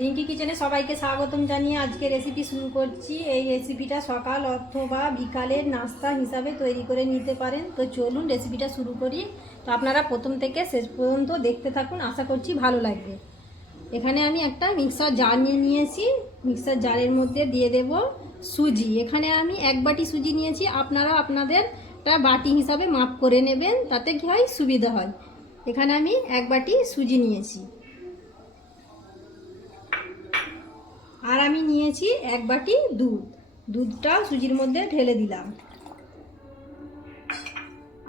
রিঙ্কি কিচেনে সবাইকে স্বাগতম জানিয়ে আজকে রেসিপি শুরু করছি। এই রেসিপিটা সকাল অথবা বিকালের নাস্তা হিসাবে তৈরি করে নিতে পারেন। তো চলুন রেসিপিটা শুরু করি। তো আপনারা প্রথম থেকে শেষ পর্যন্ত দেখতে থাকুন, আশা করছি ভালো লাগবে। এখানে আমি একটা মিক্সার জার নিয়ে নিয়েছি। মিক্সার জারের মধ্যে দিয়ে দেব সুজি। এখানে আমি এক বাটি সুজি নিয়েছি। আপনারা আপনাদেরটা বাটি হিসাবে মাপ করে নেবেন। তাতে কি হয়? সুবিধা হয়। এখানে আমি এক বাটি সুজি নিয়েছি। আর আমি নিয়েছি এক বাটি দুধ। দুধটা সুজির মধ্যে ঢেলে দিলাম।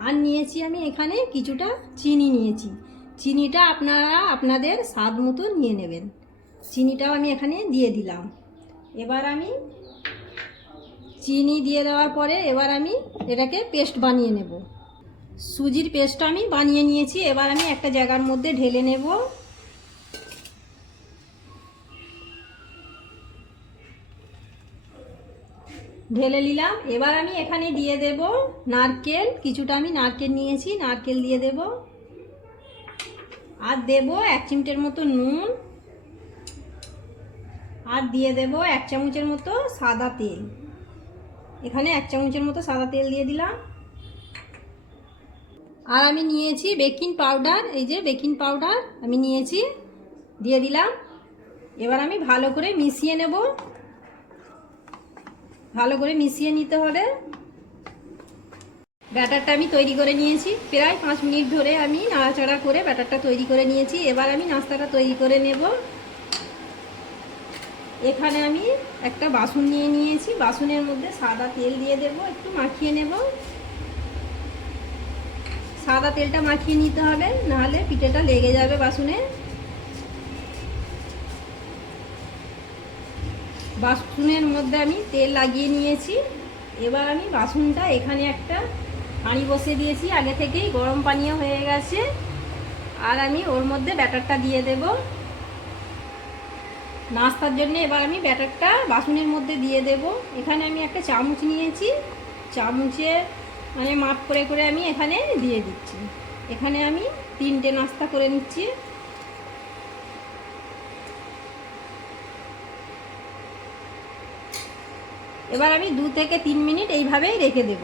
আর নিয়েছি আমি এখানে কিছুটা চিনি নিয়েছি। চিনিটা আপনারা আপনাদের স্বাদ মতো নিয়ে নেবেন। চিনিটাও আমি এখানে দিয়ে দিলাম। এবার আমি চিনি দিয়ে দেওয়ার পরে এবার আমি এটাকে পেস্ট বানিয়ে নেব। সুজির পেস্টটা আমি বানিয়ে নিয়েছি। এবার আমি একটা জায়গার মধ্যে ঢেলে নেব। ঢেলে নিলাম। এবার আমি এখানে দিয়ে দেব নারকেল। কিছুটা আমি নারকেল নিয়েছি, নারকেল দিয়ে দেব। আর দেব এক চিমটের মতো নুন। আর দিয়ে দেব এক চামচের মতো সাদা তেল। এখানে এক চামচের মতো সাদা তেল দিয়ে দিলাম। আর আমি নিয়েছি বেকিং পাউডার। এই যে বেকিং পাউডার আমি নিয়েছি, দিয়ে দিলাম। এবার আমি ভালো করে মিশিয়ে নেব। ভালো করে মিশিয়ে নিতে হবে। ব্যাটারটা আমি তৈরি করে নিয়েছি। প্রায় পাঁচ মিনিট ধরে আমি নাড়াচাড়া করে ব্যাটারটা তৈরি করে নিয়েছি। এবার আমি নাস্তাটা তৈরি করে নেব। এখানে আমি একটা বাসন নিয়ে নিয়েছি। বাসনের মধ্যে সাদা তেল দিয়ে দেব, একটু মাখিয়ে নেব। সাদা তেলটা মাখিয়ে নিতে হবে, নাহলে পিঠেটা লেগে যাবে বাসনে। বাসনের মধ্যে আমি তেল লাগিয়ে নিয়েছি। এবার আমি বাসনটা এখানে একটা পানি বসিয়ে দিয়েছি। আগে থেকেই গরম পানীয় হয়ে গেছে। আর আমি ওর মধ্যে ব্যাটারটা দিয়ে দেব। নাস্তার জন্য এবার আমি ব্যাটারটা বাসনের মধ্যে দিয়ে দেব। এখানে আমি একটা চামচ নিয়েছি। চামচে মানে মাপ করে করে আমি এখানে দিয়ে দিচ্ছি। এখানে আমি তিনটে নাস্তা করে নিচ্ছি। এবার আমি দু থেকে তিন মিনিট এইভাবেই রেখে দেব।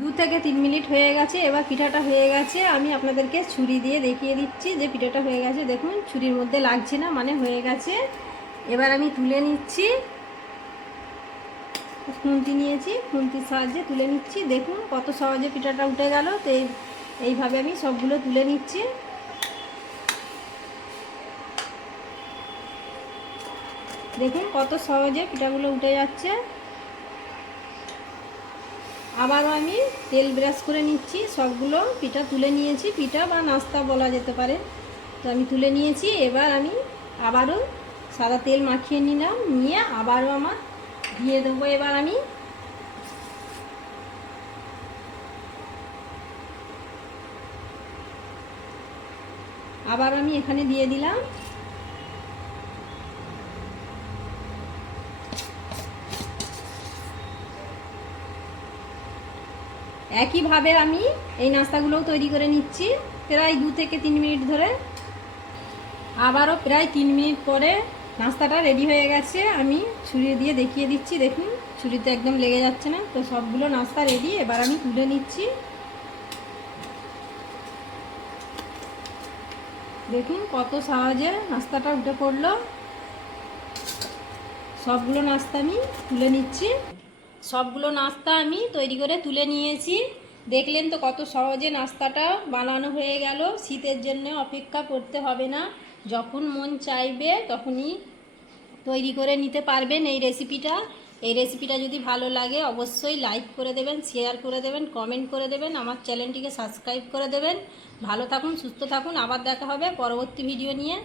দু থেকে তিন মিনিট হয়ে গেছে, এবার পিঠাটা হয়ে গেছে। আমি আপনাদেরকে ছুরি দিয়ে দেখিয়ে দিচ্ছি যে পিঠাটা হয়ে গেছে। দেখুন, ছুরির মধ্যে লাগছে না মানে হয়ে গেছে। এবার আমি তুলে নিচ্ছি। খুন্তি নিয়েছি, খুন্তির সাহায্যে তুলে নিচ্ছি। দেখুন, কত সহজে পিঠাটা উঠে গেল। তো এই, এইভাবে আমি সবগুলো তুলে নিচ্ছি। দেখুন, কত সহজে পিঠাগুলো উঠে যাচ্ছে। আবারও আমি তেল ব্রাশ করে নিচ্ছি, সবগুলো পিঠা তুলে নিয়েছি। পিঠা বা নাস্তা বলা যেতে পারে। তো আমি তুলে নিয়েছি, এবার আমি আবারও সাদা তেল মাখিয়ে নিলাম, নিয়ে আবারও আমার দিয়ে দেবো। এবার আমি আবার আমি এখানে দিয়ে দিলাম। একইভাবে আমি এই নাস্তাগুলোও তৈরি করে নিচ্ছি। প্রায় দু থেকে তিন মিনিট ধরে। আবারও প্রায় তিন মিনিট পরে নাস্তাটা রেডি হয়ে গেছে। আমি ছুরি দিয়ে দেখিয়ে দিচ্ছি, দেখুন। ছুরিতে একদম লেগে যাচ্ছে না, তো সবগুলো নাস্তা রেডি। এবার আমি তুলে নিচ্ছি। দেখুন কত সহজে নাস্তাটা উঠে পড়ল। সবগুলো নাস্তা আমি তুলে নিচ্ছি। সবগুলো নাস্তা আমি তৈরি করে তুলে নিয়েছি। দেখলেন তো কত সহজে নাস্তাটা বানানো হয়ে গেল। শীতের জন্য অপেক্ষা করতে হবে না। যখন মন চাইবে তখনই তৈরি করে নিতে পারবেন এই রেসিপিটা। এই রেসিপিটা যদি ভালো লাগে অবশ্যই লাইক করে দেবেন, শেয়ার করে দেবেন, কমেন্ট করে দেবেন, আমার চ্যানেলটিকে সাবস্ক্রাইব করে দেবেন। ভালো থাকুন, সুস্থ থাকুন। আবার দেখা হবে পরবর্তী ভিডিও নিয়ে।